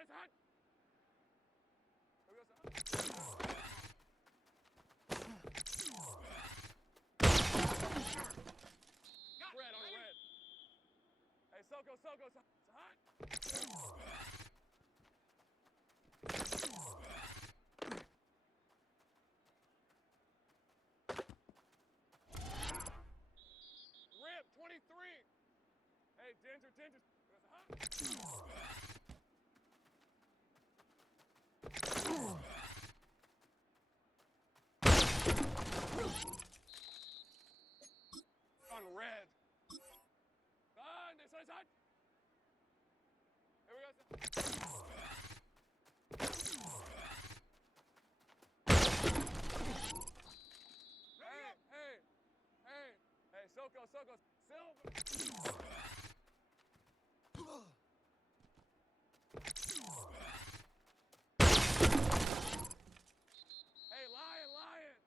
Red on red. Hey, Soko, Soko, it's hot. Rip, 23. Hey, Ginger, Ginger, it's hot. On red. On, this one's hot. Here we go. Hey, hey, hey, hey, Soko, Soko, silver. Hey, lion, lion.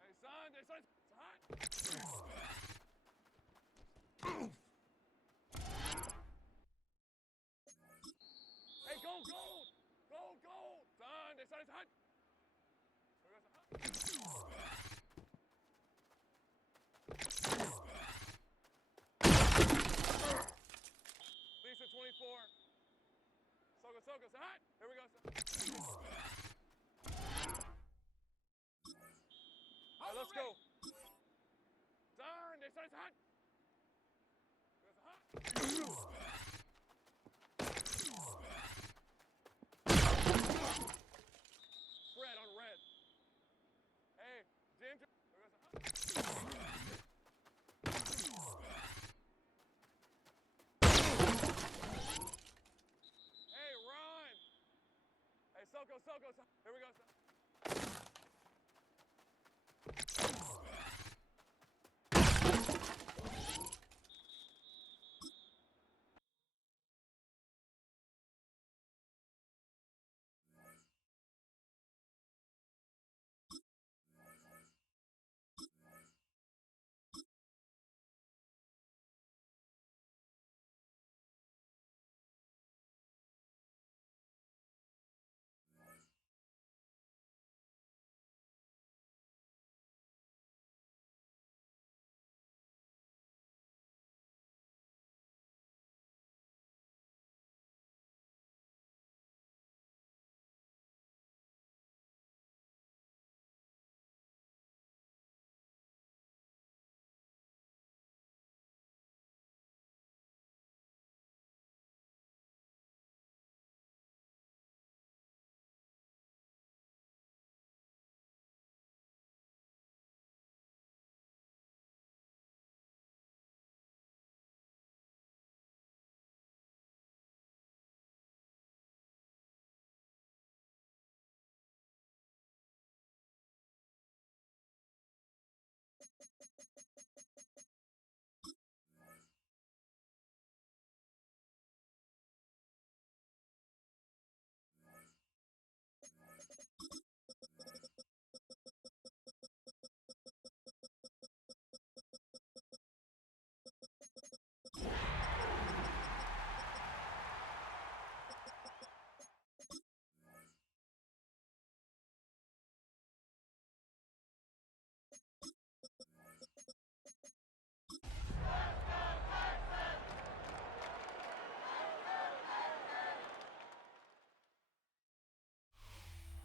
Hey, son, this one's hot. Hey, gold, gold! Gold, gold! Son, this one's hot! Lisa, 24. Soko, Soko, it's hot! Here we go, son. All right, let's go. Son, this one's hot! It's hot! Red on red. Hey, Ginger. Hey, Ron. Hey, Soko, Soko, Soko. Here we go, son.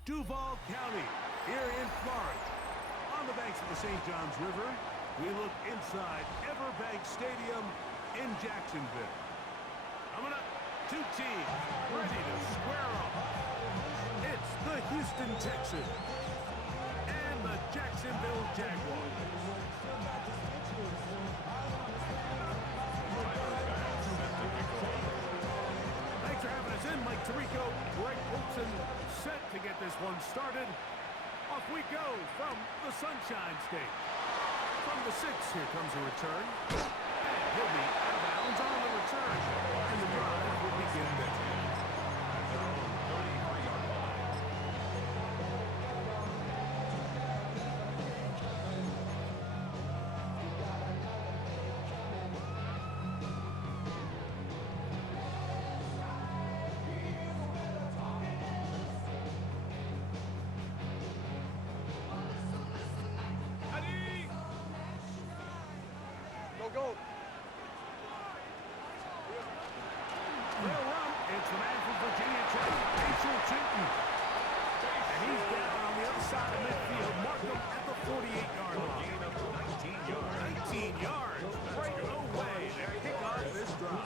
Duval County, here in Florida. On the banks of the St. Johns River, we look inside Everbank Stadium in Jacksonville. Coming up, two teams ready to square off. It's the Houston Texans and the Jacksonville Jaguars. Thanks for having us in, Mike Tirico, Greg Olson, set to get this one started. Off we go from the Sunshine State. From the 6, here comes a return. And he'll be out of bounds on the return. And the drive will begin there. go. They'll run. It's the man from Virginia Tech, Rachel Chinton. And he's down on the other side of midfield. Mark him at the 48-yard line. Gain of 19 yards. 19 yards. Right away. They kick off this drive.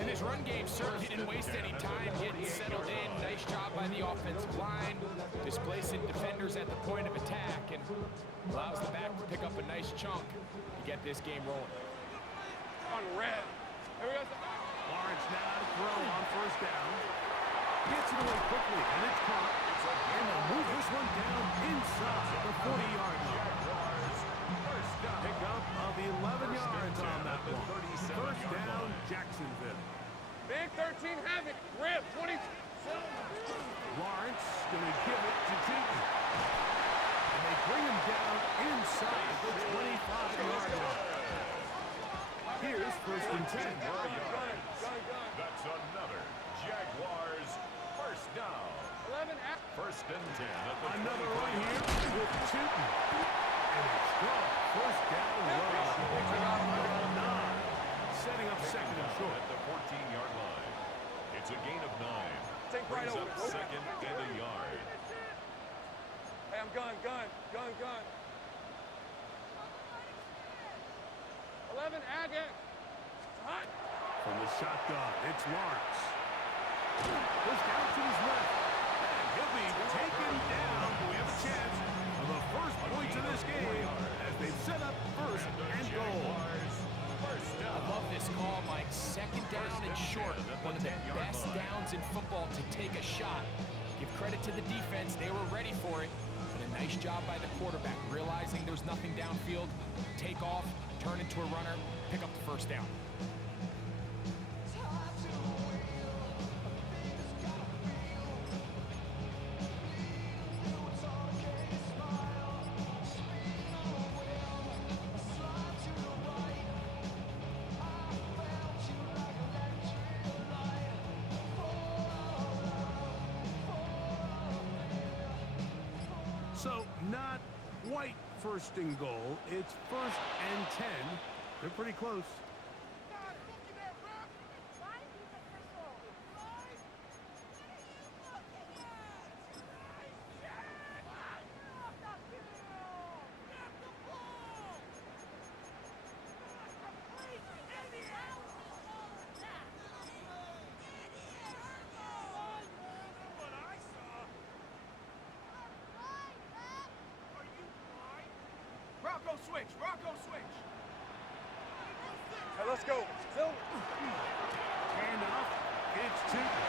And his run game certainly didn't waste any time getting settled in. Nice job by the offensive line, displacing defenders at the point of attack, and allows the back to pick up a nice chunk to get this game rolling. On red. Here we go. Lawrence now to throw on first down. Gets it away quickly, and it's caught. And they'll move this one down inside the 40-yard line. Pick up of 11 yards on that one. First down, Jacksonville. Big 13 havoc. Rip 20. Lawrence going to give it to Chinton. And they bring him down inside the 25-yard line. Here's first and 10. Gun. That's another Jaguars first down. 11 First and 10 at the Another run here with Chinton. And a strong first down run. 9. Setting up second and short. At the 14-yard line. It's a gain of 9. Take right Brings over. up second and a yard. Hey, I'm gun. 11 Agate. Hot. From the shotgun, it's Lawrence. Goes down to his left. And he'll be taken down. We have a chance for the first points of this game as they've set up first and goal. I love this call, Mike. Second down and short. One of the best downs in football to take a shot. Give credit to the defense. They were ready for it. But a nice job by the quarterback, realizing there's nothing downfield. Take off, turn into a runner, pick up the first down. So, not quite first and goal. It's first and 10. They're pretty close. Rocco switch. Hey, let's go. Silver. Hand off. It's Chinton.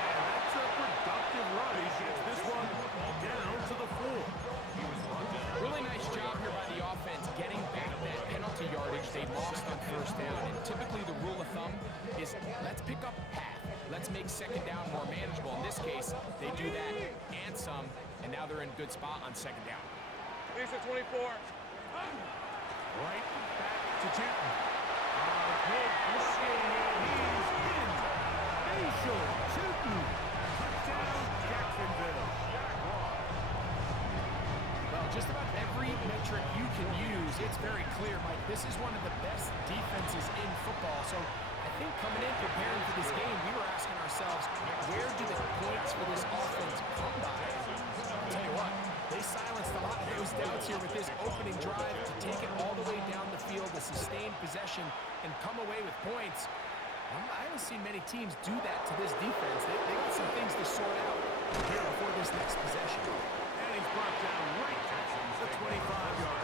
And that's a productive run. He gets this one down to the 4. Really nice job here by the offense getting back that penalty yardage they lost on first down. And typically the rule of thumb is let's pick up half. Let's make second down more manageable. In this case, they do that and some, and now they're in a good spot on second down. Lisa 24. Right back to Chinton. He's in. Rachel Chinton. Touchdown, Jacksonville. Well, just about every metric you can use, it's very clear, Mike. This is one of the best defenses in football. So I think coming in preparing for this game, we were asking ourselves, where do the points for this offense come by? I'll tell you what, they silenced a lot of those doubts here with this opening drive to take it all the way down the field, to sustain possession, and come away with points. I haven't seen many teams do that to this defense. They got some things to sort out here before this next possession. And he's brought down right at the 25-yard line.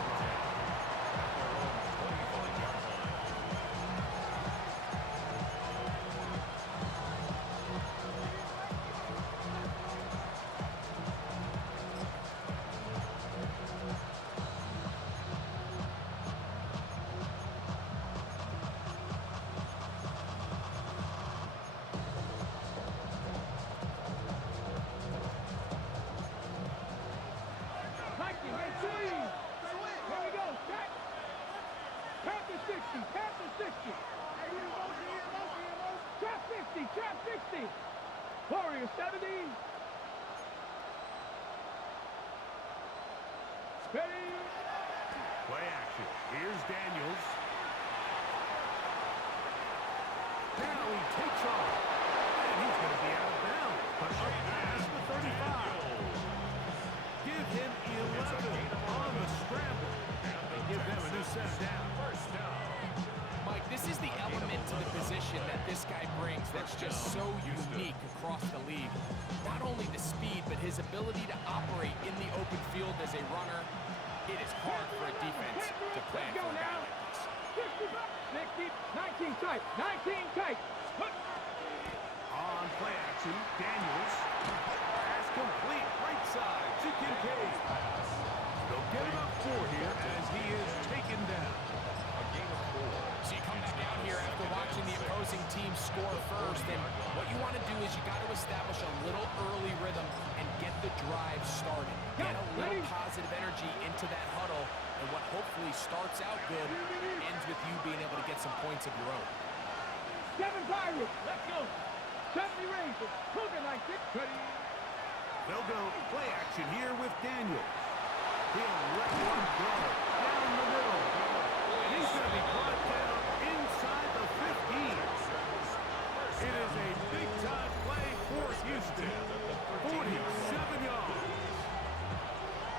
Warriors 70. Ready. Play action. action. Here's Daniels. Now he takes off. And he's going to be out of bounds. But up past the 35. Give him 11 on the scramble. And give them a new set down. First down. Mike, this is the element to the position that this guy brings that's just so unique across the league. Not only the speed, but his ability to operate in the open field as a runner. It is hard for a defense to plan for a guy like this. 60, 19 tight, 19 tight. On play action, Daniels. Pass complete, right side to Kincaid. They'll get him up 4 here as he is taken down. A gain of 4. So you come back out here after watching the opposing team score first, and what you want to do is you got to establish a little early rhythm and get the drive started. Get a little positive energy into that huddle, and what hopefully starts out good ends with you being able to get some points of your own. 7 Pirates, let's go. 70 Rangers, Cougar 96, ready. They'll go play action here with Daniels. He'll let one go down the middle. And he's going to be brought down inside the 15. It is a big-time play for Houston. 47 yards.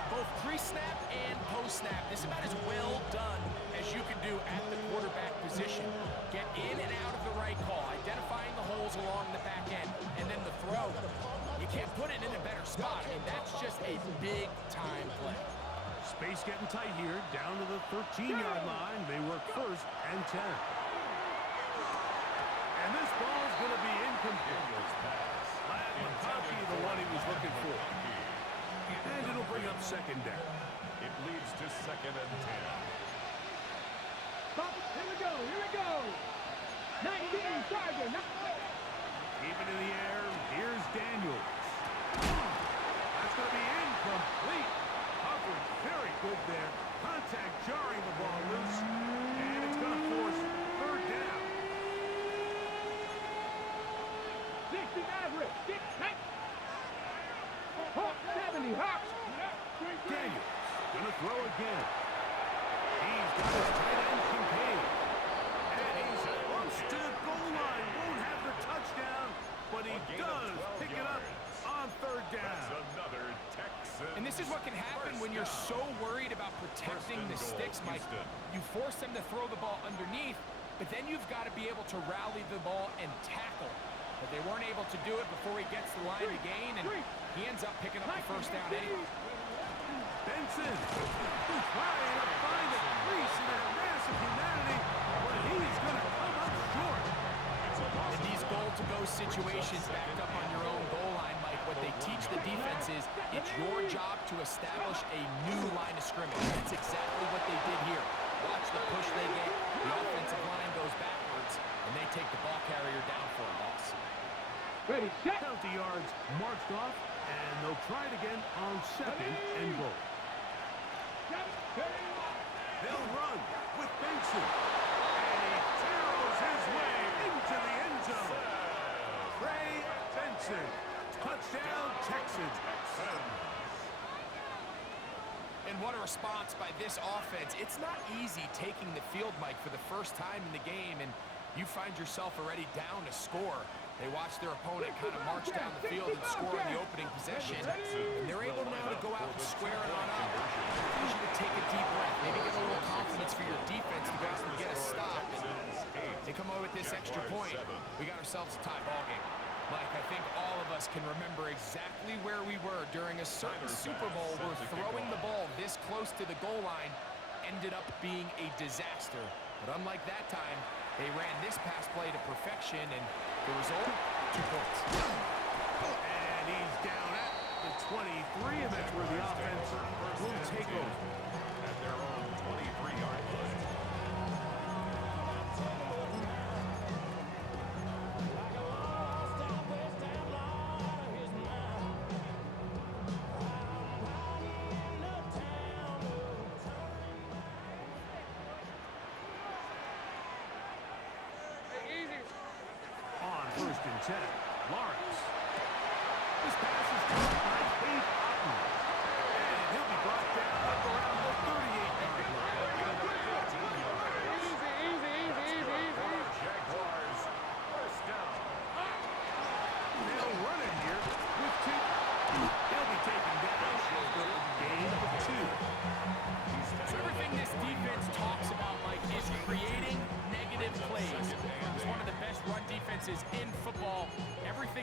Both pre-snap and post-snap, this is about as well done as you can do at the quarterback position. Get in and out of the right call, identifying the holes along the back end, and then the throw. You can't put it in a better spot. I mean, that's just a big-time play. Space getting tight here, down to the 13-yard line. They work 1st and 10. And this ball's going to be incomplete. Lad McConkey, the one he was looking for. And it'll bring up 2nd down. It leads to 2nd and 10. Stop it, here we go, here we go. 19 Tiger, Keep it in the air, here's Daniels. That's going to be incomplete. Coverage very good there. Contact jarring the ball loose. And it's going to force 3rd down. 60 Maverick, 70 Hawks. Daniels gonna throw again. He's got his tight end Kincaid. And he's close to the goal line. Won't have the touchdown, but he does pick it up on 3rd down. That's another Texan. And this is what can happen when you're so worried about protecting the sticks, Mike. You force them to throw the ball underneath, but then you've got to be able to rally the ball and tackle. But they weren't able to do it before he gets the line to gain, and he ends up picking up the 1st down anyway. Benson trying to find a crease in that mass of humanity, but he's going to come up short. In these goal-to-go situations backed up on your own goal line, Mike, what they teach the defense is it's your job to establish a new line of scrimmage. That's exactly what they did here. Watch the push they get. The offensive line goes backwards, and they take the ball carrier down for a loss. Ready, set. Count the yards marched off, and they'll try it again on 2nd and goal. They'll run with Benson. And he barrels his way into the end zone. Trey Benson. Touchdown, Texans. And what a response by this offense. It's not easy taking the field, Mike, for the first time in the game, and you find yourself already down to score. They watch their opponent kind of march down the field and score in the opening possession, and they're able now to go out and square it on up. I want you to take a deep breath, maybe get a little confidence for your defense to go out and get a stop. And they come away with this extra point. We got ourselves a tie ball game. Mike, I think all of us can remember exactly where we were during a certain Super Bowl where throwing the ball this close to the goal line ended up being a disaster. But unlike that time, they ran this pass play to perfection, and the result, 2 points. And he's down at the 23, and that's where the offense will take over. At their own 23-yard line. On 1st and 10, Lawrence. This pass is caught by Cade Otton. And he'll be brought down up around the 38-yard line.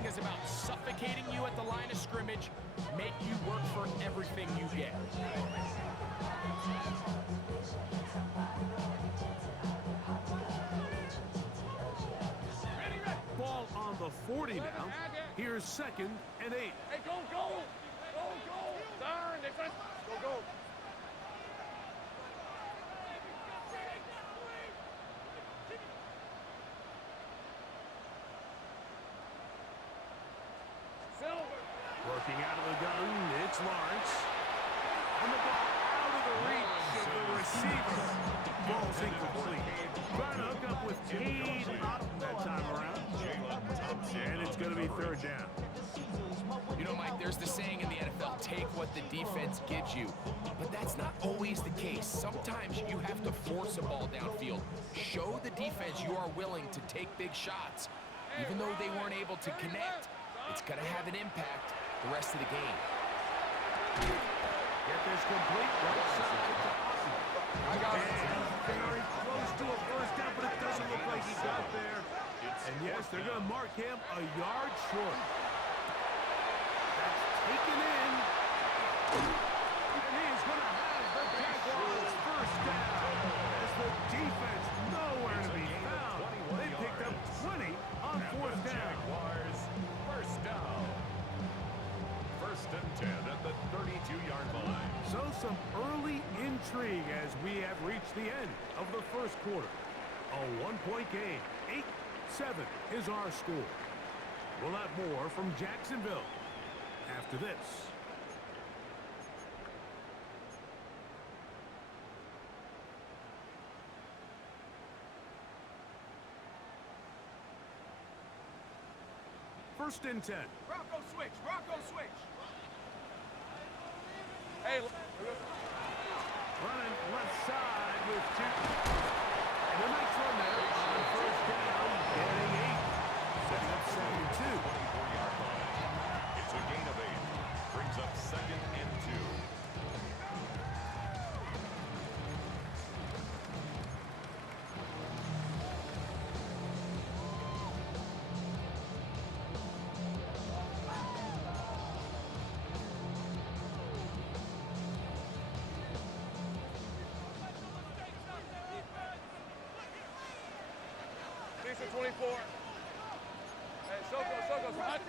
is about suffocating you at the line of scrimmage, make you work for everything you get. Ball on the 40 now. Here's 2nd and 8. Hey, go, go! Go, go! Turn, defense! Go, go! Silver! Working out of the gun, it's Lawrence. And the ball out of the reach of the receiver. Ball's incomplete. Trying to hook up with Cade Otton that time around. And it's going to be 3rd down. You know, Mike, there's the saying in the NFL, take what the defense gives you. But that's not always the case. Sometimes you have to force a ball downfield. Show the defense you are willing to take big shots. Even though they weren't able to connect, it's going to have an impact the rest of the game. Get this complete right side to Otton. I got it. And very close to a 1st down, but it doesn't look like he got there. And yes, they're going to mark him a yard short. That's taken in. And he's going to have the Jaguars' 1st down. As the defense nowhere to be found. They picked up 20 on 4th down. Jaguars, 1st down. 1st and 10 at the 32-yard line. So some early intrigue as we have reached the end of the 1st quarter. A 1-point game. 8-7 is our score. We'll have more from Jacksonville after this. First and 10. Rocco switch, Rocco switch. Hey, Running left side with 2. And a nice run there on 1st down, getting 8. Setting up 2nd and 2. 24-yard line. It's a gain of 8. Brings up 2nd and 2. Decent 24. Hey, Soko, hot.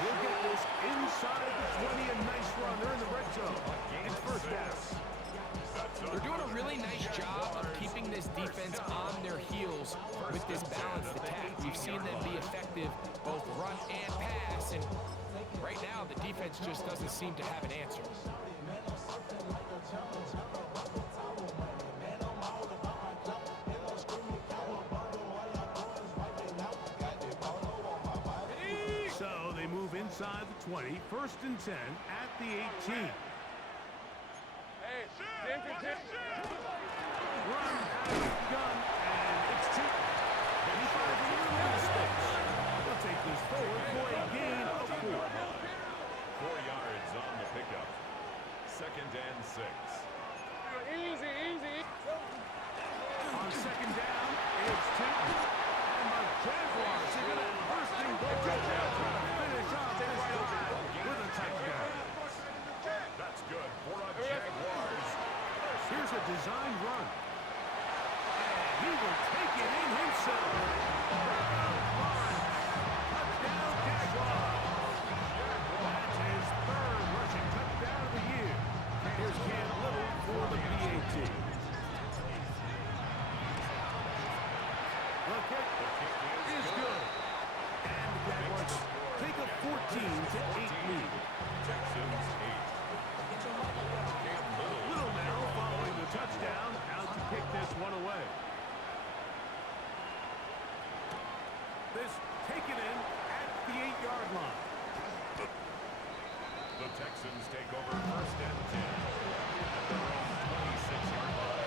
We'll get this inside the 20. A nice run. They're in the red zone. It's 1st down. They're doing a really nice job of keeping this defense on their heels with this balanced attack. We've seen them be effective both run and pass, and right now the defense just doesn't seem to have an answer. So they move inside the 20. 1st and 10 at the 18. Hey, Jim. Run out of the gun, and it's 2. And he finds a little bit of space. They'll take this forward for a gain of 4. 4 yards on the pickup. 2nd and 6. Easy. On 2nd down, it's 2. And the Jaguars are going to 1st and goal. Trying to finish off this drive with a touchdown. That's good for a Jaguars. Here's a designed run. And he will take it in himself. Touchdown, Jaguars. That's his 3rd rushing touchdown of the year. Here's Cam Little for the PAT. The kick is good. And the Jaguars take a 14-8 lead. Texans 8. Little now following the touchdown, out to kick this one away. This taken in at the 8-yard line. The Texans take over 1st and 10 at their own 26-yard line.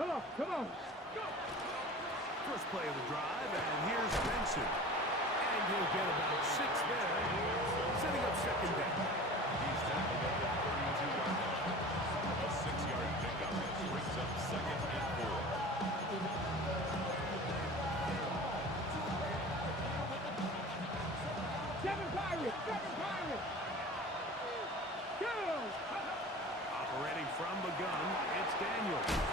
Come on, come on. Go. First play of the drive, and here's Benson. And he'll get about 6 there, setting up second down. He's tackled at the 32-yard line. A 6-yard pickup brings up second and 4. Seven Pirates, seven Pirates. Go. Operating from the gun, it's Daniels.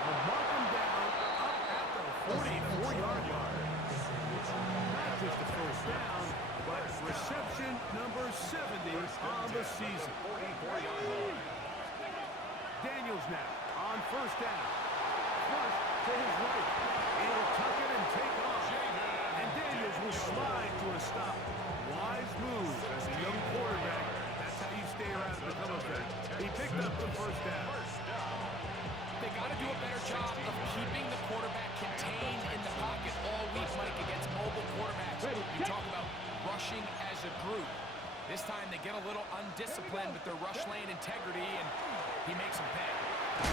They'll mark him down up at the 44-yard line. Not just a first down, but reception number 70 on the season. 44-yard line. Daniels now on first down. Flush to his right. He'll tuck it and take off. And Daniels will slide to a stop. Wise move as a young quarterback. That's how you stay around and become a vet. He picked up the first down. They got to do a better job of keeping the quarterback contained in the pocket all week, Mike, against mobile quarterbacks. You talk about rushing as a group. This time they get a little undisciplined with their rush lane integrity, and he makes them pay.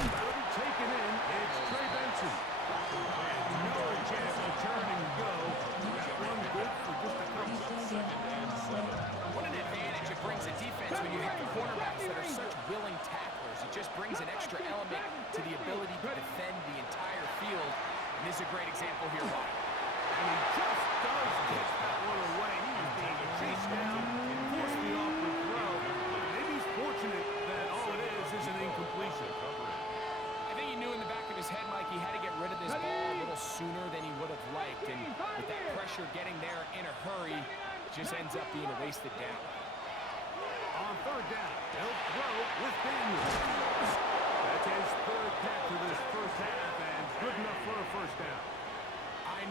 That'll be taken in. It's Trey Benson. And no chance to turn and go. That one good for just a couple. What an advantage it brings a defense when you have cornerbacks that are such willing tacklers. It just brings an extra element to the ability to defend the entire field. And this is a great example here why. And he just does kick that one away. He was being chased down, forced the awkward throw. Maybe he's fortunate that all it is an incompletion. I think he knew in the back of his head, Mike, he had to get rid of this ball a little sooner than he would have liked. And with that pressure getting there in a hurry, it just ends up being a wasted down. On third down, he'll throw with Daniels. That's his third catch of this first half, and good enough for a first down. I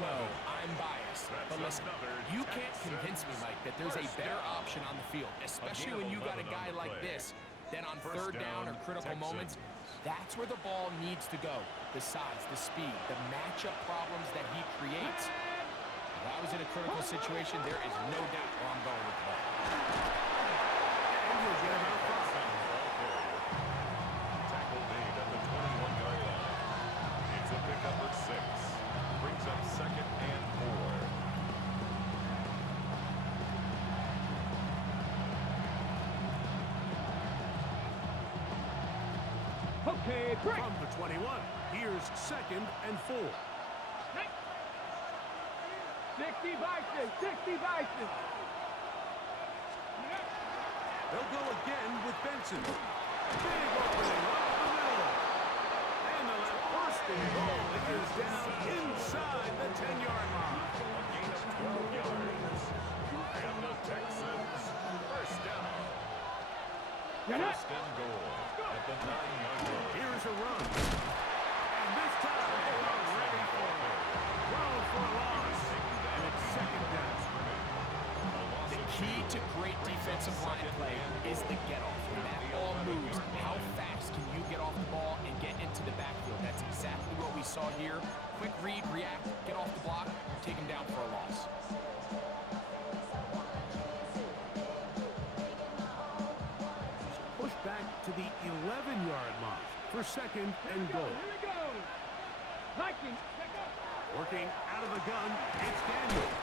know, I'm biased. But listen, you can't convince me, Mike, that there's a better option on the field, especially when you got a guy like this, then on third down or critical moments, that's where the ball needs to go. The size, the speed, the matchup problems that he creates. If I was in a critical situation, there is no doubt where I'm going with the ball. And he'll get him out front. Tackle made at the 21-yard line. It's a pickup of 6. Brings up second and 4. Okay, break. From the 21, here's second and 4. 60 Bison, 60 Bison. They'll go again with Benson. Big opening up the middle. And the first and goal is down inside the 10-yard line. A gain of 12 yards. And the Texans first down. First and goal at the 9-yard line. Here's a run. And this time they're not ready for it. Thrown for a loss. And it's second down. The key to great defensive line play is the get-off. When that ball moves, how fast can you get off the ball and get into the backfield? That's exactly what we saw here. Quick read, react, get off the block, take him down for a loss. Push back to the 11-yard line for second and goal. Here we go. Vikings, check up. Working out of the gun, it's Daniels.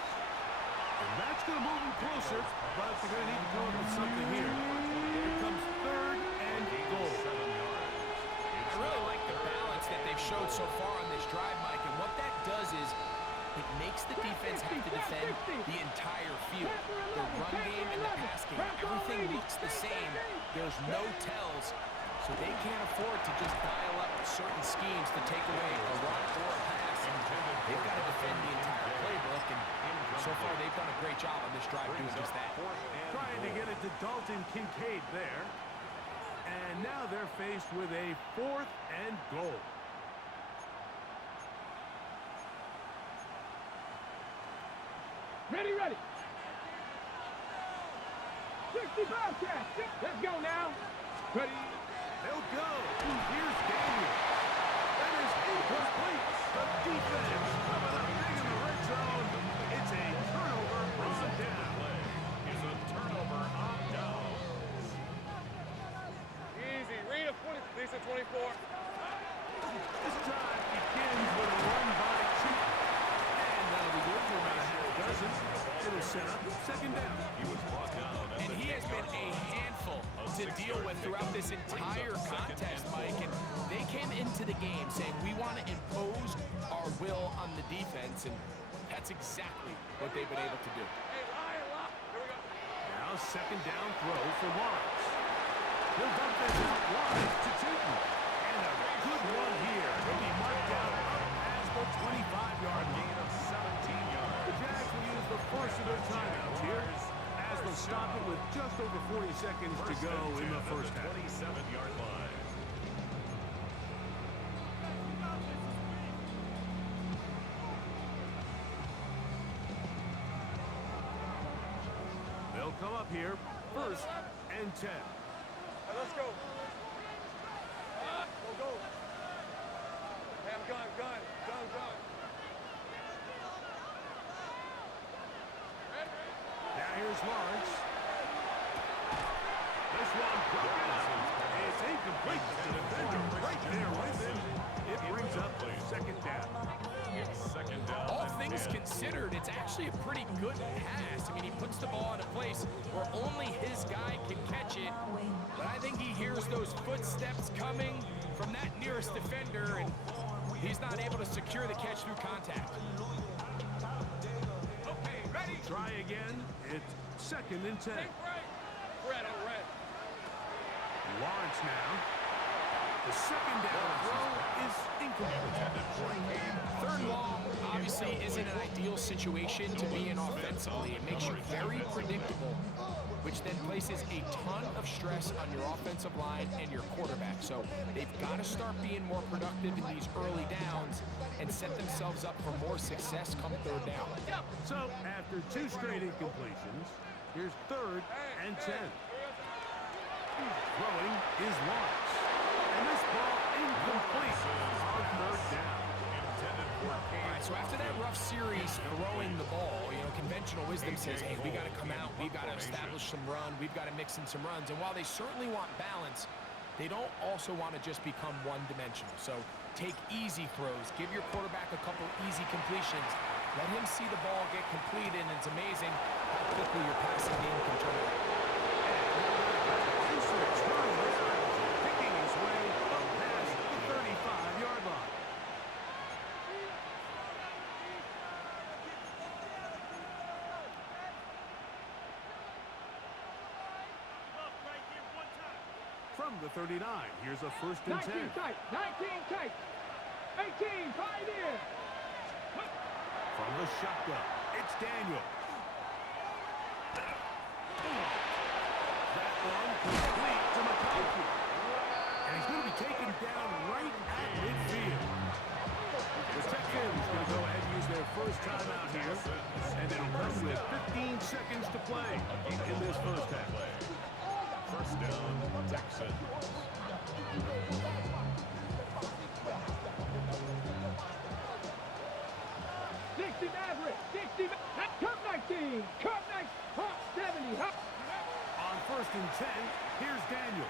And that's going to move him closer, but they're going to need to come up with something here. Here comes third and goal. I really like the balance that they've showed so far on this drive, Mike, and what that does is it makes the defense have to defend the entire field. The run game and the pass game, everything looks the same. There's no tells, so they can't afford to just dial up certain schemes to take away a run or a pass. They've got to defend the entire playbook, and so far they've done a great job on this drive doing just that. Trying to get it to Dalton Kincaid there. And now they're faced with a fourth and goal. Ready, ready. 65 catch. Let's go now. Ready. They'll go. Here's Daniels. That is incomplete. The defense coming up big in the red zone. It's a turnover on down. Is a turnover on down. Easy. Read a 20. Lisa 24. This drive begins with a run by Chief. And that'll be good for about a half dozen. It'll set up second down. He was brought down. And he has been a handful to deal with throughout this entire contest, Mike. And they came into the game saying, we want to impose our will on the defense. And that's exactly what they've been able to do. Hey, Ryan, lock. Here we go. Now second down throw for Lawrence. He'll dump this out wide to Tootin. And a good run here. He'll be marked down up as the 25-yard line. Gain of 17 yards. The Jags will use the first of their timeouts here as they'll stop it with just over 40 seconds to go in the first half. 27-yard line. They'll come up here, first and 10. Hey, let's go. Go. Hey, I'm gun. Now here's Lawrence. This one broken up. It's incomplete. The defender right there with him. It brings up second down. Second down. All things considered, it's actually a pretty good pass. I mean, he puts the ball in a place where only his guy can catch it. But I think he hears those footsteps coming from that nearest defender, and he's not able to secure the catch through contact. Okay, ready? Try again. It's second and 10. Take right. Red on red. Lawrence now. The second down throw is incomplete. Third and long obviously isn't an ideal situation to be in offensively. It makes you very predictable, which then places a ton of stress on your offensive line and your quarterback. So they've got to start being more productive in these early downs and set themselves up for more success come third down. So after two straight incompletions, here's third and 10. Throwing is Lawrence. And this ball incomplete on third down. All right, so after that rough series throwing the ball, conventional wisdom says, hey, we got to come out, we've got to establish some run, we've got to mix in some runs. And while they certainly want balance, they don't also want to just become one-dimensional. So take easy throws, give your quarterback a couple easy completions, let him see the ball get completed, and it's amazing how quickly your passing game can turn around. Picking his way past the 35-yard line. From the 39, here's a first and 10. 19 tight, 19 tight. 18, 5 in. From the shotgun, it's Daniel. That one complete to McConkey. And he's going to be taken down right at midfield. The Texans going to go ahead and use their first timeout here. And it'll come with 15 seconds to play in this first half. First down, Texans. 60 Maverick, 60 Cup 19, Cup 19, Hop 70, Hop. On first and 10, here's Daniel.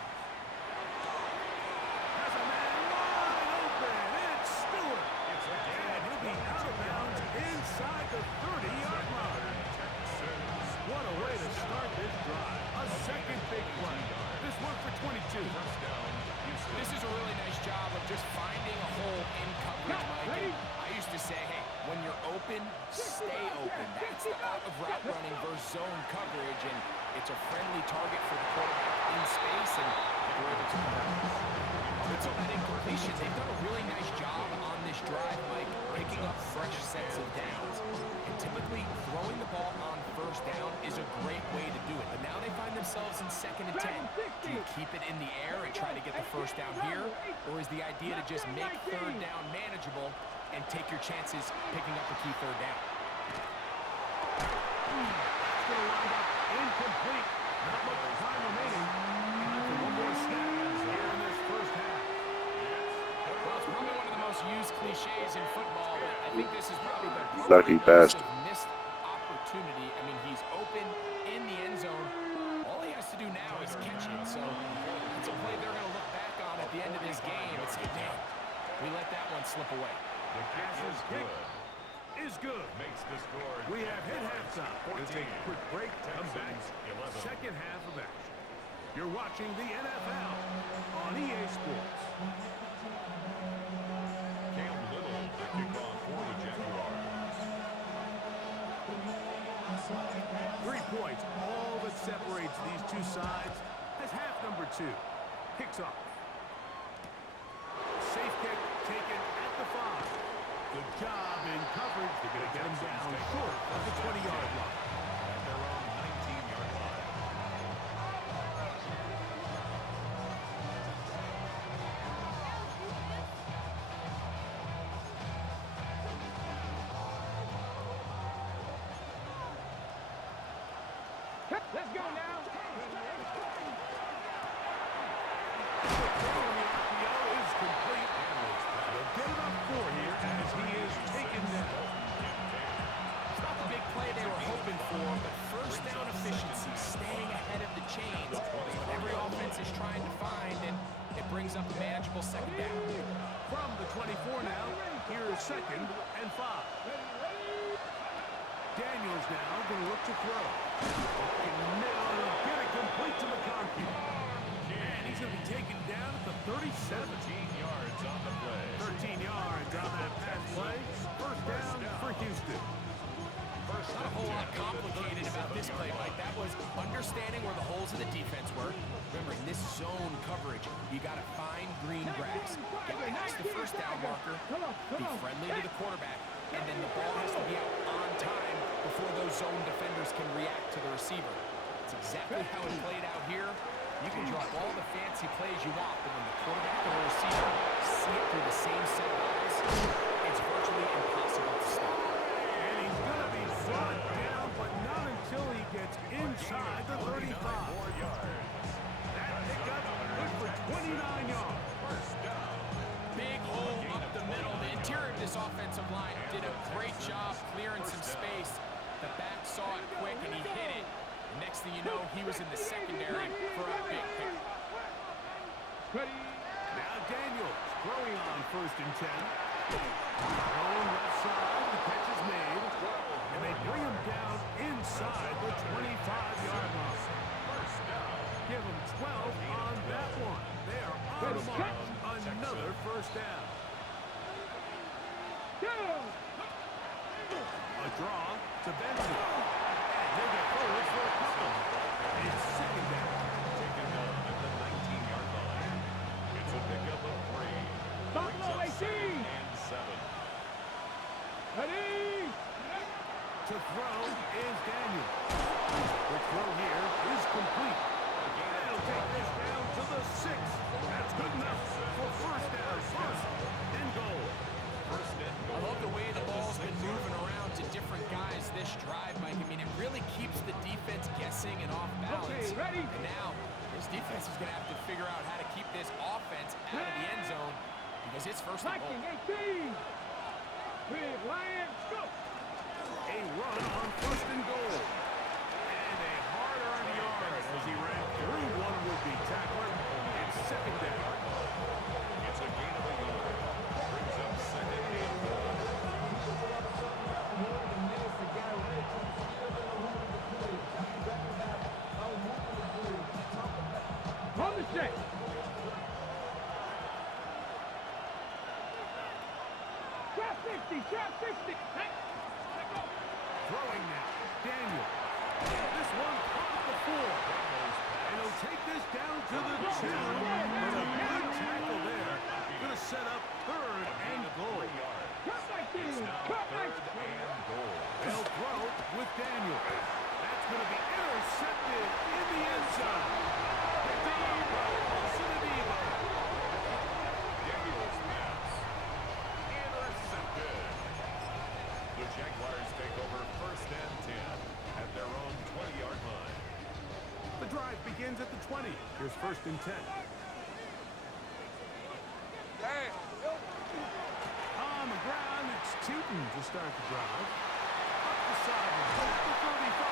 Has a man wide open. It's Stewart. And he'll be out of bounds inside the 30-yard line. What a way to start this drive. A second big play. This one for 22. This is a really nice job of just finding a hole in coverage, Mike. And I used to say, hey, when you're open, stay open. That's the art of route running versus zone coverage, and it's a friendly target for the quarterback in space, and they're able to convert. Until that incompletion, they've done a really nice job on this drive, Mike, picking up fresh sets of downs. And typically, throwing the ball on first down is a great way to do it. But now they find themselves in second and 10. Do you keep it in the air and try to get the first down here? Or is the idea to just make third down manageable and take your chances picking up the key third down? It's going to wind up incomplete. Not much time remaining. After one more snap here in this first half. Well, it's probably one of the most used cliches in football, but I think this is probably the Lucky bastard. missed opportunity. I mean, he's open in the end zone. All he has to do now is catch it. So it's a play they're going to look back on at the end of this game and say, man, We let that one slip away. The kick is good. Is good. Makes the score. We have hit halftime. We'll take a quick break. Come back. Texans, 11. Second half of action. You're watching the NFL on EA Sports. Cam Little, the kickoff for the Jaguars. 3 points, all that separates these two sides as half number 2 kicks off. Safe kick taken at the 5. Good job in coverage. They're going to get him down short of the 20-yard line. At their own 19-yard line. Let's go now. Is complete. They'll get it up 4 here as he is taken down. It's not the big play they were hoping for, but first down efficiency, staying ahead of the chains. It's what every offense is trying to find, and it brings up a manageable second down. From the 24 now, here is 2nd and 5. Daniels now going to look to throw. Middle, get it complete to McConkey. And he's going to be taken down at the 37. 13 yards on the play. 13 yards on that pass play. First down for Houston. Not a whole lot complicated about this play, Mike. That was understanding where the holes in the defense were. Remember, in this zone coverage, you got to find green grass. Get past the first down marker, be friendly to the quarterback, and then the ball has to be out on time before those zone defenders can react to the receiver. It's exactly how it played out here. You can draw all the fancy plays you want, but when the quarterback and the receiver see it through the same set of eyes, it's virtually impossible to stop. And he's going to be brought down, but not until he gets inside the 35. That pickup good for 29 yards. First down. Big hole up the middle. The interior of this offensive line did a great job clearing some space. The back saw it quick, and he hit it. Next thing you know, he was in the secondary for a big pick. Now Daniels throwing on 1st and 10. Going left side, the catch is made. And they bring him down inside the 25-yard line. First down. Give him 12 on that one. They are on the mark. Another first down. A draw to Benson. And he'll get forward for a couple. It's 2nd down. Taken down at the 19-yard line. It's a pickup of 3. Buffalo 18. And 7. Ready? To throw is Daniel. The throw here is complete. They'll take this down to the 6. That's good enough for first down. First and goal. First and I goal. love the way the ball's been moving around to different guys this drive, Mike. I mean, it really keeps the defense guessing and off balance. Okay, ready? And now, this defense is going to have to figure out how to keep this offense out of the end zone because it's first and goal. Viking 18. Big Lions, go. A run on 1st and goal. And a hard-earned yard as he ran through one would-be tackler. It's 2nd down. It's a gain of a yard. Brings up 2nd and goal. On the set. Trap 60, trap 60. Hey, let go. Throwing now. Daniel. This one caught the 4. And he'll take this down to the 2. And a good tackle there. Going to set up 3rd and goal. Trap 19, trap 19. And goal. They'll throw with Daniel. That's going to be intercepted in the end zone. Daniels pass. Intercepted. The Jaguars take over 1st and 10 at their own 20-yard line. The drive begins at the 20. Here's 1st and 10. Hey, On the ground, it's Tootin to start the drive. Up the sideline, at the 35.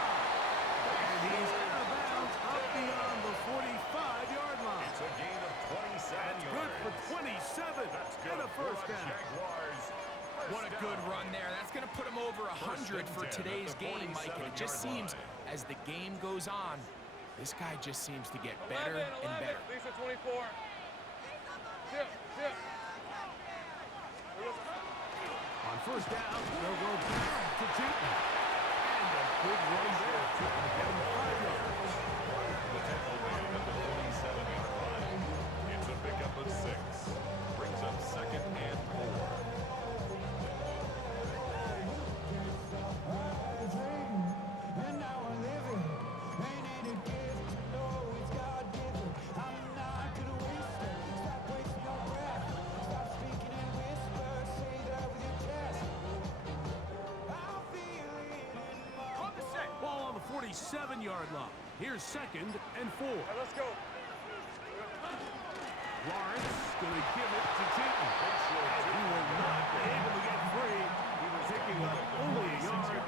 And he's out of bounds up beyond the 45-yard line. It's a gain of 27 That's yards. good for 27. That's And good. a a first down. What a good run there. That's going to put him over 100 for today's game, Mike. And it just seems as the game goes on, this guy just seems to get better and better. Lisa 24. Tip. On first down, they'll go back to Jeter. And a good run there. Get him 5 yards. The tackle made at the 47-yard line. It's a pickup of 6. Brings up 2nd and 4. Ball on the 47-yard line. Here's 2nd and 4. All right, let's go. Lawrence going to give it to Jeter. And he will not be able to get free. He was picking up only a yard.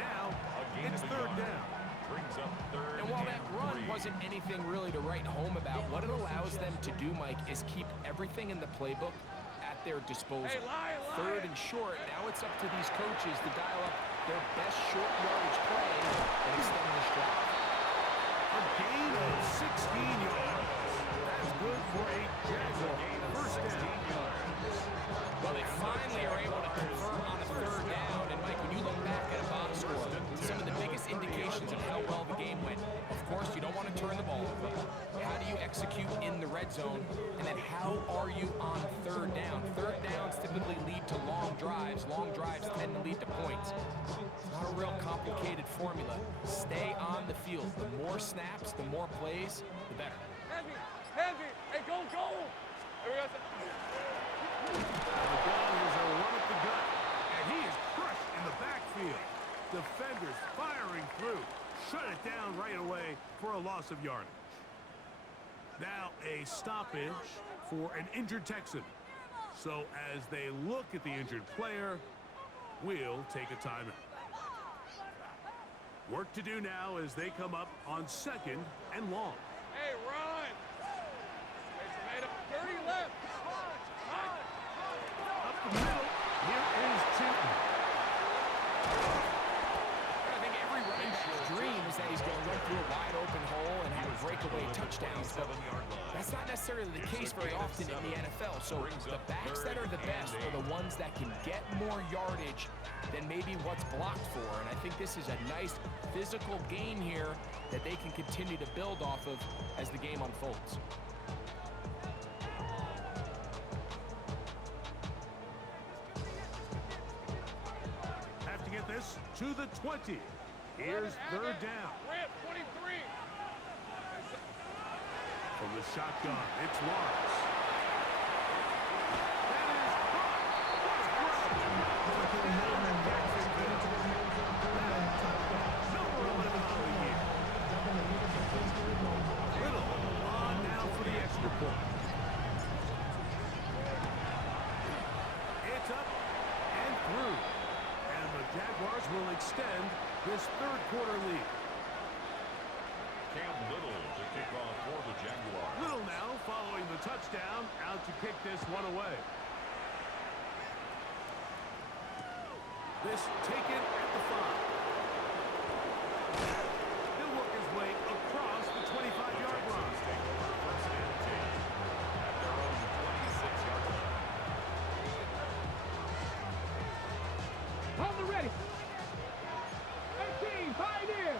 Now, it's 3rd down. Brings up 3rd And while that run and 3. wasn't anything really to write home about, what it allows them to do, Mike, is keep everything in the playbook at their disposal. Hey, Lion. 3rd and short, now it's up to these coaches to dial up their best short yardage play and extend this drive. A gain of 16 yards. That's good for a Jaguar first down. Well, they finally are able to convert on a 3rd down. And, Mike, when you look back at a box score, some of the biggest indications of how well the game went, of course, you don't want to turn the ball over. How do you execute in the red zone? And then how are you on 3rd down? 3rd downs typically lead to long drives. Long drives tend to lead to points. It's not a real complicated formula. Stay on the field. The more snaps, the more plays, the better. Heavy. Hey, go. Here we go. The down is a run up the gut. And he is crushed in the backfield. Defenders firing through. Shut it down right away for a loss of yardage. Now a stoppage for an injured Texan. So as they look at the injured player, we'll take a timeout. Work to do now as they come up on 2nd and long. Hey, run. Hey, tomato. 30 left. Run. Up the middle, here is Chilton. I think every running back's dream is that he's going to run through a wide open hole and have breakaway touchdowns. But that's not necessarily the case very often in the NFL. So the backs that are the best are the ones that can get more yardage than maybe what's blocked for. And I think this is a nice physical gain here that they can continue to build off of as the game unfolds. Have to get this to the 20. Here's 3rd down. Rip, 23. From the shotgun, it's Lawrence. That is caught. Number 11 on the year. Little on now for the extra point. It's up and through. And the Jaguars will extend this 3rd quarter lead. Cam Little to kick off for the Jaguars. Little now following the touchdown, out to kick this one away. This taken at the 5. He'll work his way across the 25-yard line. Take over 1st and 10 at their own 26-yard line. On the ready. 18, Pioneer.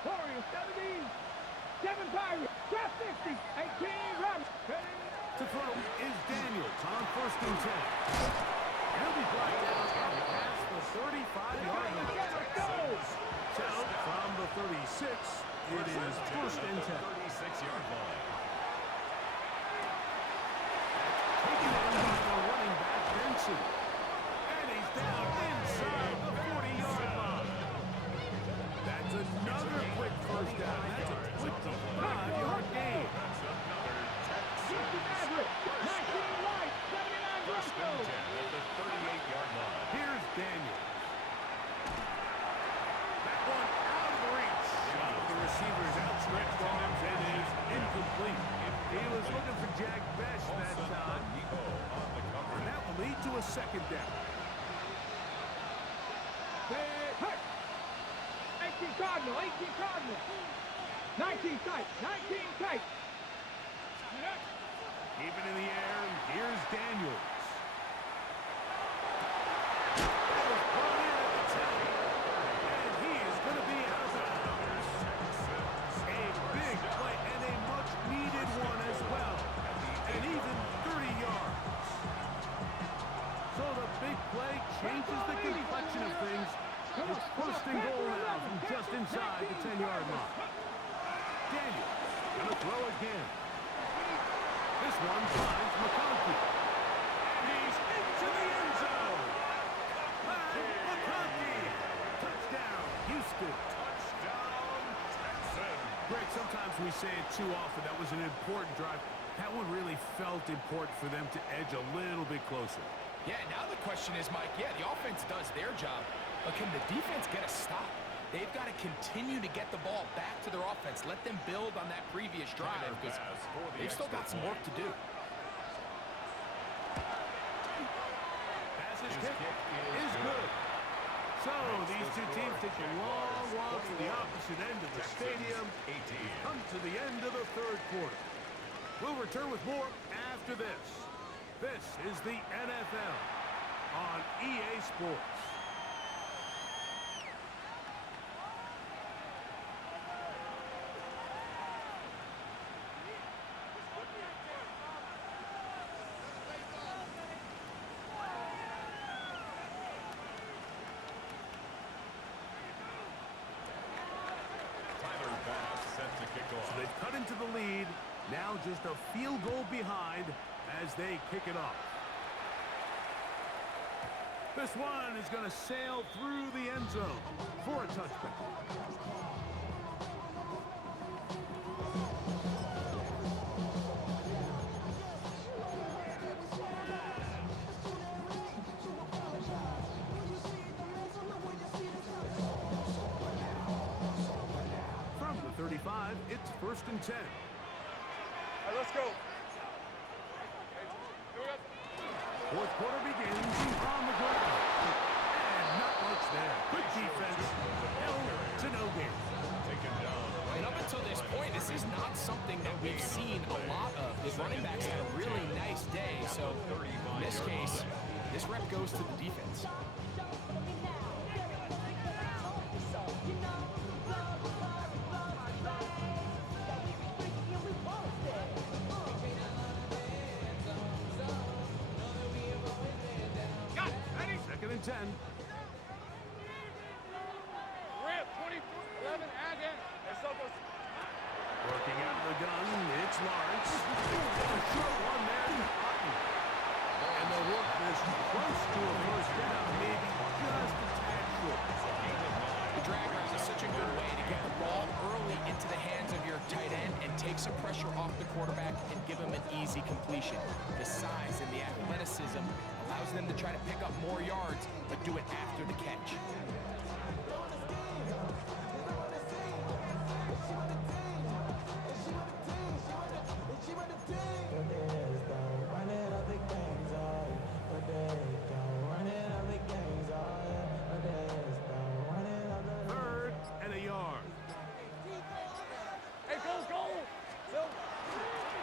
Warriors, 17. 7 Pirates. Drop 60. 18, Robert. To throw is Daniels on 1st and 10. He'll be brought down and past the 35-yard line. Let's go. So from the 36, it is 1st and 10. 36-yard line. Taken in by the running back, Benson. And he's down inside the 40-yard line. That's another quick first down. That's a 25-yard gain. That's another Texans. 19 light. 79 First and Bronco. 10 at the 38-yard line. Here's Daniels. That one out of reach. The receiver's outstretched arms and is incomplete. a second down. Hey! 18 Cardinal, 18 Cardinal. 19 tight, 19 tight. Keeping in the air, here's Daniels. And he is going to be out of bounds. A big play and a much-needed one as well. And even 30 yards. So the big play changes the complexion of things. It's first and goal now from just inside the 10-yard line. Daniels going to throw again. This one finds McConkey. And he's into the end zone. McConkey. Touchdown, Houston. Touchdown, Texans. Greg, sometimes we say it too often. That was an important drive. That one really felt important for them to edge a little bit closer. Yeah, now the question is, Mike, yeah, the offense does their job, but can the defense get a stop? They've got to continue to get the ball back to their offense. Let them build on that previous drive because they've still got some work to do. Pass kick is good. So these two teams take a long walk to the opposite end of the stadium. Come to the end of the third quarter. We'll return with more after this. This is the NFL on EA Sports. So they've cut into the lead. Now just a field goal behind as they kick it off. This one is going to sail through the end zone for a touchback. From the 35, it's 1st and 10. All right, let's go. Fourth quarter begins on the ground. And not much there. Good defense. Held to no gain. Taken down. And up until this point, this is not something that we've seen a lot of. The running backs had a really nice day. So in this case, this rep goes to the defense. Second and 10. Rip, 24-11, again. Let's go. Working out of the gun, it's Lawrence. A short one there to Otten. And they'll work this close to a first down, maybe just a tad short. The drag route is such a good way to get the ball early into the hands of your tight end and take some pressure off the quarterback and give him an easy completion. The size and the athleticism allows them to try to pick up more yards, but do it after the catch. Third and a yard. Hey, go, go. Phil.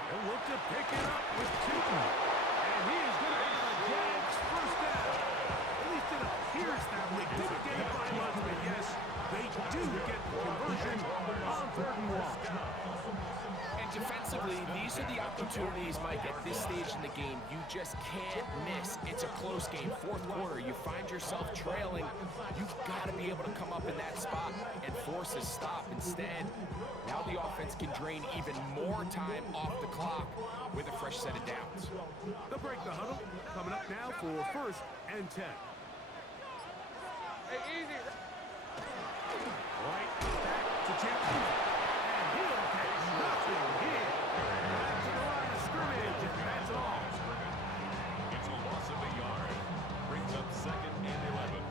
They'll look to pick it up with Tootin. And he is going to have a Jags first down. At least it appears that way. Didn't get it by much, but yes, they do get the conversion on 3rd and 1. And defensively, these are the opportunities, Mike, at this stage in the game. You just can't miss. It's a close game. Fourth quarter, you find yourself trailing. You've got to be able to come up in that spot and force a stop. Instead, now the offense can drain even more time off the clock with a fresh set of downs. They'll break the huddle. Coming up now for 1st and 10. Hey, easy. Right back to Chapman. And he'll get nothing here. Back to the line of scrimmage, and that's all. It's a loss of a yard. Brings up 2nd and 11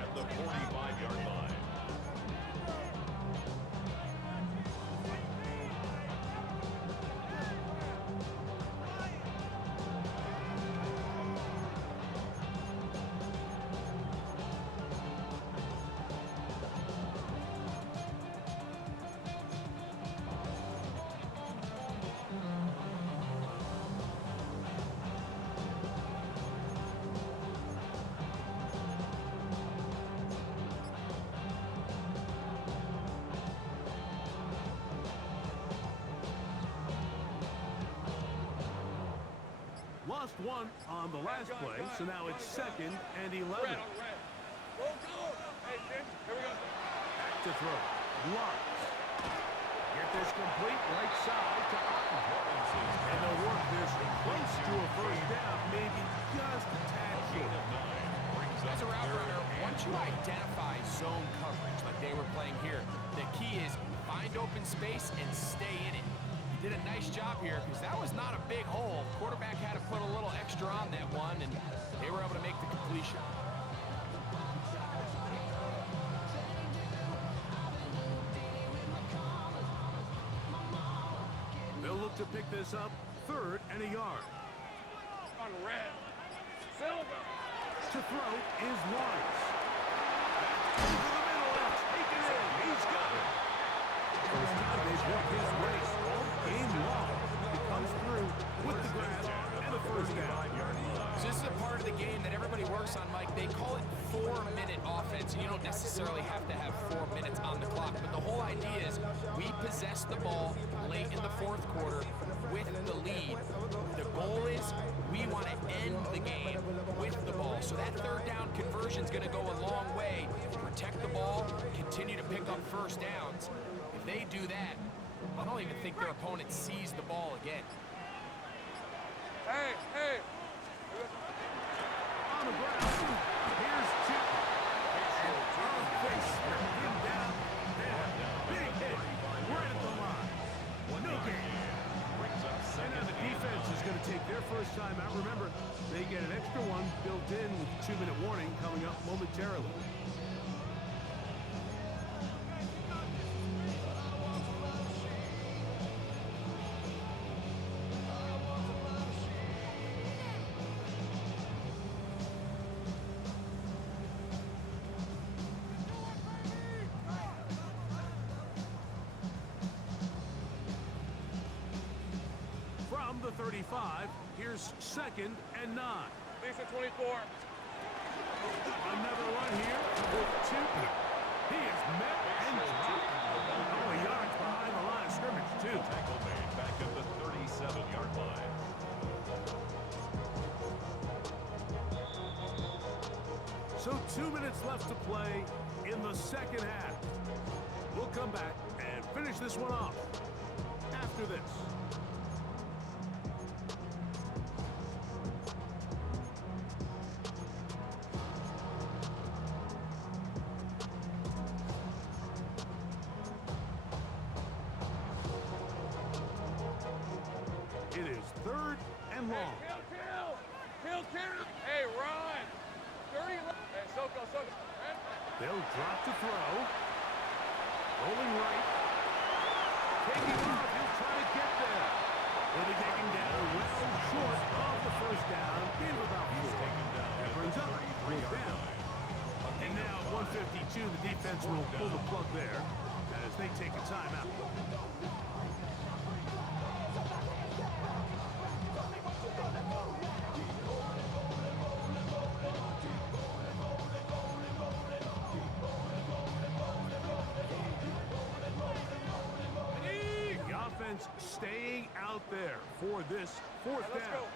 at the 45-yard line. Lost one on the last play, so now it's 2nd and 11. Red on red. Go, go. Hey, Tim, here we go. Back to throw. Lawrence. Get this complete right side to Otten. And they'll work this close to a first down, maybe just a tad short. As a route runner, once you identify zone coverage like they were playing here, the key is find open space and stay in it. He did a nice job here because that was not a big hole. Quarterback had to put a little extra on that one, and they were able to make the completion. They'll look to pick this up, 3rd and a yard. On red. Silver. To throw is Lawrence. Over the middle and taken in. He's got it. First time they've worked his race all game long. He comes through with the grab and a first down. So this is a part of the game that everybody works on, Mike. They call it 4-minute offense. You don't necessarily have to have 4 minutes on the clock, but the whole idea is we possess the ball late in the 4th quarter with the lead. The goal is we want to end the game with the ball. So that 3rd down conversion is going to go a long way. Protect the ball, continue to pick up first downs. If they do that, I don't even think their opponent sees the ball again. Hey, hey. On the ground, here's Chip. And they spin him down. Big hit right at the line. No gain. And now the defense is going to take their first time out. Remember, they get an extra one built in with 2-minute warning coming up momentarily. From the 35, here's 2nd and 9. Lisa 24. Another run here with 2. He is met and dropped. Only yards behind the line of scrimmage, too. Tackle made back at the 37-yard line. So 2 minutes left to play in the 2nd half. We'll come back and finish this one off after this. It is 3rd and long. Kill. Hey, Ron. 30. Hey, Soko. They'll drop to throw. Rolling right. Taking off. He'll try to get there. He'll be taken down well short of the first down. Gain of about 4. That brings up 3rd down. And now at 1:52, the defense will pull the plug there as they take a timeout. Staying out there for this 4th Let's down. go.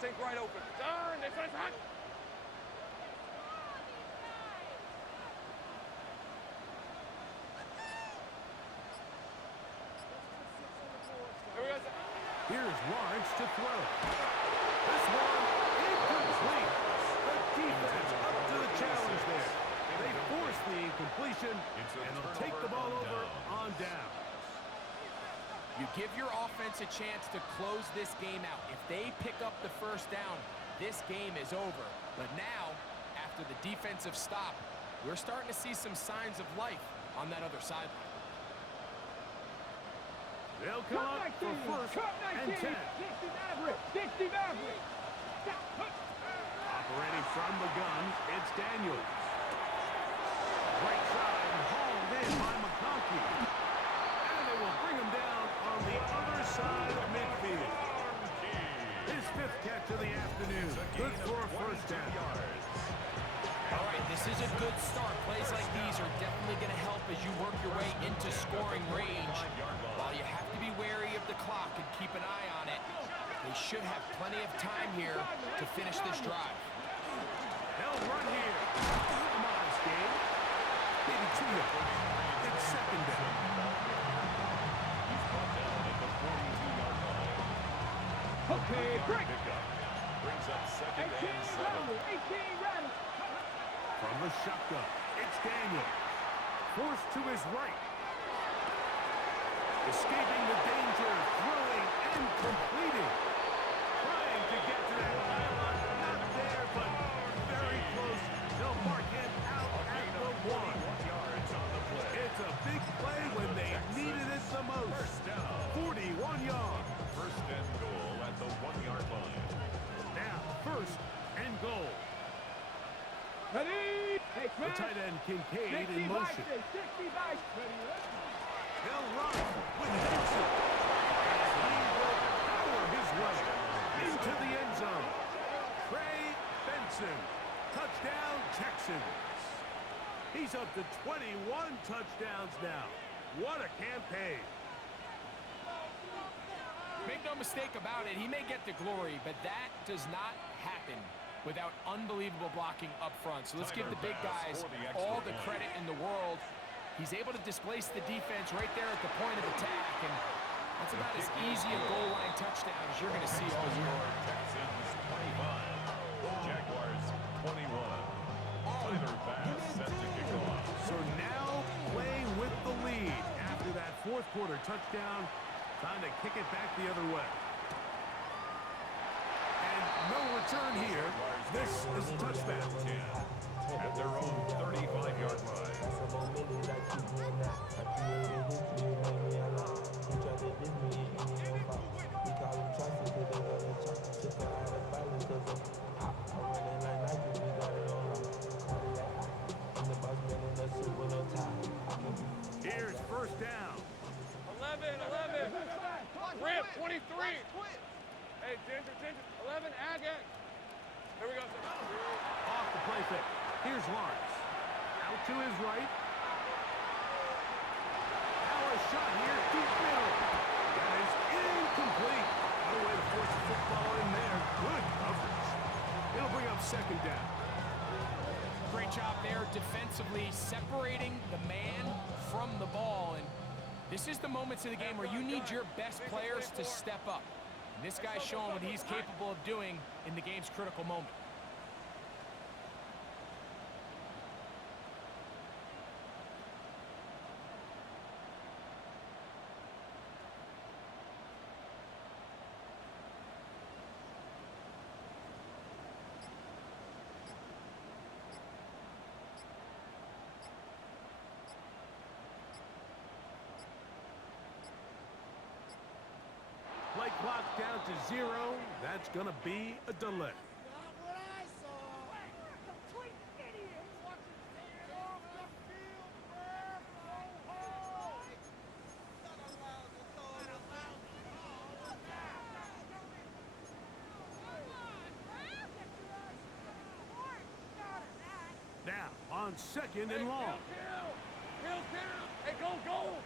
Take right open. Darn, they find hot. Here's Lawrence to throw. This one incomplete. The defense up to the challenge there. They force the incompletion, and they'll take the ball over on down. You give your offense a chance to close this game out. If they pick up the first down, this game is over. But now, after the defensive stop, we're starting to see some signs of life on that other sideline. They'll come up for 1st and 10. Operating from the gun, it's Daniels. Right side hauled in by McConkey. And they will bring him down on the other side of midfield. His 5th catch of the afternoon. Good for a first down. All right, this is a good start. Plays like these are definitely going to help as you work your way into scoring range. While you have to be wary of the clock and keep an eye on it, They should have plenty of time here to finish this drive. They'll run here. Come on, Skate. Maybe 2 yards. It's second down. He's brought down at the 42-yard line. Okay, break. Pickup brings up second 18 and 7. rattle, 18 rattle. From the shotgun, it's Daniel. Forced to his right. Escaping the danger, throwing and completing. Trying to get to that pylon. Not there, but very close. They'll mark him out at the 1. 41 yards on the play. It's a big play when they needed it the most. First down. 41 yards. First and goal at the 1-yard line. Now, first and goal. Ready? Hey, The tight end Kincaid in motion. 65. They'll run with Benson. He will power his way into the end zone. Trey Benson. Touchdown, Texans. He's up to 21 touchdowns now. What a campaign. Make no mistake about it, he may get the glory, but that does not happen without unbelievable blocking up front. So let's give the big guys all the credit in the world. He's able to displace the defense right there at the point of attack, and that's about as easy a goal line touchdown as you're going to see all year. Texans 25. Jaguars 21. Tyler Bass set to kick off. So now playing with the lead after that fourth quarter touchdown. Time to kick it back the other way. And no return here. This is a touchback. 10 at their own 35-yard line. Here's first down. 11. Rip, 23. Hey, Ginger. 11, again. Here we go. Off the play fake. Here's Lawrence. Out to his right. Now a shot here, deep middle. That is incomplete. No way to force the football in there. Good coverage. It'll bring up second down. Great job there defensively, separating the man from the ball. And this is the moments of the game where you need your best players to step up. And this guy's showing what he's capable of doing in the game's critical moment. Play clock down to 0. That's going to be a delay. Now, on second and long. Hill. Hey, go.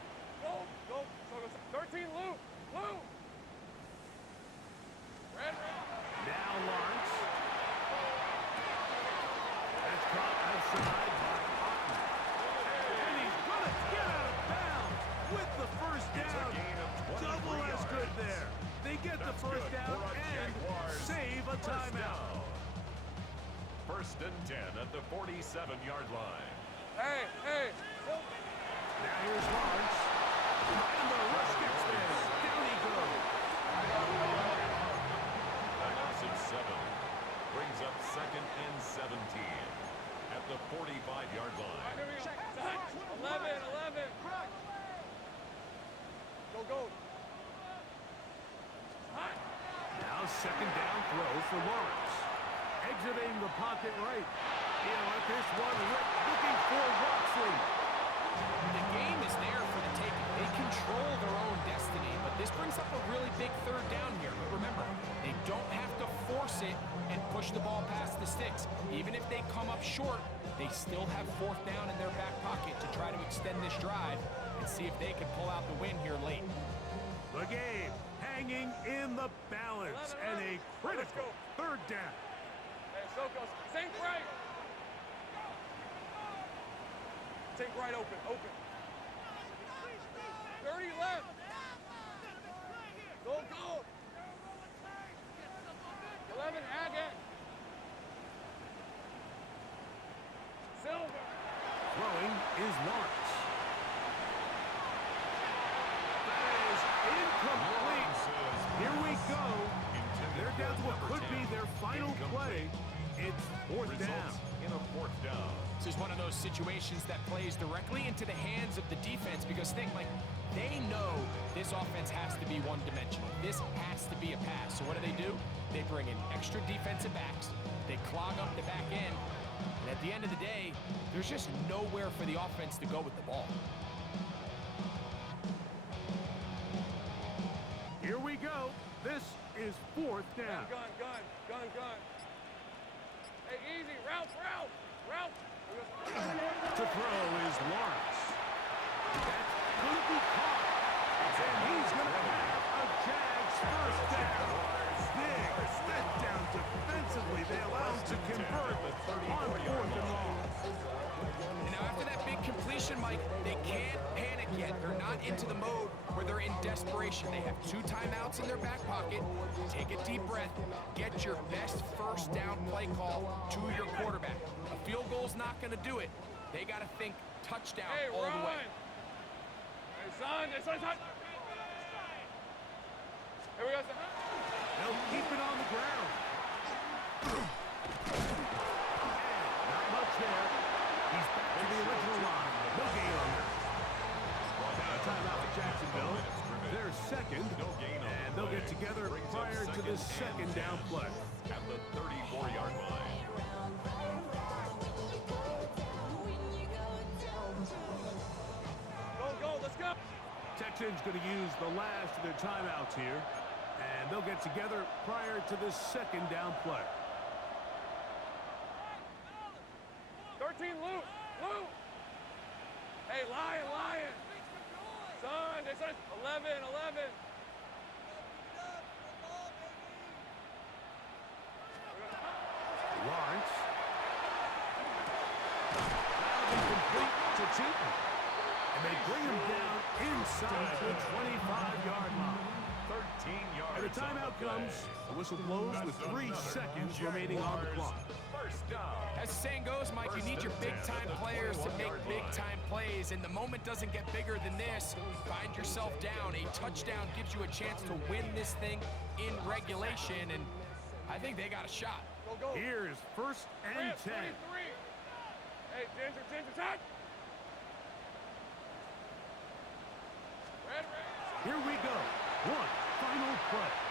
13, Lou. Red. Now Lawrence. That's caught outside by Otten. And he's going to get out of bounds with the first down. Double as good there. They get the first down and save a timeout. First and 10 at the 47-yard line. Hey. Now here's Lawrence. And the rush gets there. Down he goes. A loss of 7 brings up second and 17 at the 45-yard line. Here we go. 11. Go. Now second down throw for Lawrence. Exiting the pocket right. He'll let this one rip, looking for Watson. The game is there for the taking. They control their own destiny, but this brings up a really big third down here. But remember, they don't have to force it and push the ball past the sticks. Even if they come up short, they still have fourth down in their back pocket to try to extend this drive and see if they can pull out the win here late. The game hanging in the balance, and a critical third down. Hey, Soko, sink right. Sink right open, open. 30 left. Go, go. 11, Haggett. Silver. Throwing is Lawrence. That is incomplete. Here we go. They're down to what could be their final play. It's fourth down. In a fourth down. This is one of those situations that plays directly into the hands of the defense because think like they know this offense has to be one-dimensional. This has to be a pass. So what do? They bring in extra defensive backs. They clog up the back end. And at the end of the day, there's just nowhere for the offense to go with the ball. Here we go. This is fourth down. Gun. Hey, easy. Route. To throw is Lawrence. That's going to be caught. And he's going to have a Jags first down. Big letdown defensively. They allow him to convert on fourth and long. And now after that big completion, Mike, they can't panic yet. They're not into the mode where they're in desperation. They have 2 timeouts in their back pocket. Take a deep breath. Get your best first down play call to your quarterback. A field goal's not going to do it. They got to think touchdown all the way. Hey, son. Here we go, son. They'll keep it on the ground. And not much there. He's back to the original line. No gain on that. Now a timeout for Jacksonville. They're second, and they'll get together prior to the second down play. At the 34-yard line. Go, let's go. Texans going to use the last of their timeouts here, and they'll get together prior to the second down play. 13, Luke. Hey, Lion. Son, 11. Lawrence. That'll be complete to Cheaton. And they bring him down inside the 25-yard line. 13 yards. And the timeout comes. The whistle blows with 3 seconds remaining on the clock. First down. As the saying goes, Mike, you need your big-time players to make big-time plays, and the moment doesn't get bigger than this. Find yourself down. A touchdown gives you a chance to win this thing in regulation, and I think they got a shot. Go. Here's first and 10. 23. Hey, Ginger, touch. Red. Here we go. One final play.